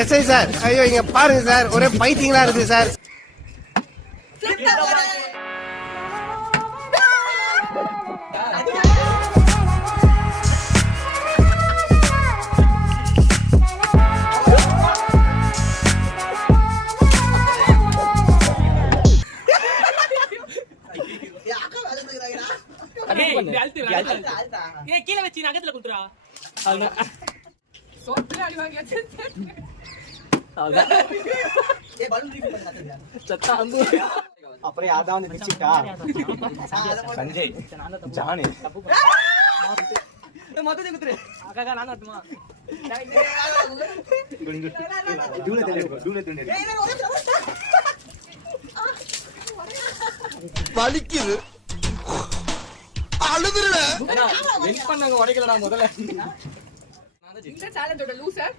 SI sir, ஐயோ இங்க பாருங்க சார், ஒரே பைத்தியங்களா இருக்கு சார். கீழே வச்சு நகத்துல குடுத்துறா. அப்புறம் யார்தான் வந்து பிடிச்சிட்டா? சஞ்சய், ஜானி மொத்தத்தை குத்துரு. அக்கா நானும் வரட்டுமா? வலிக்குது, அழுதுருவேன். வின் பண்ணாங்க, உடைக்கலடா முதல்ல. இந்த சேலஞ்சோட லூசர்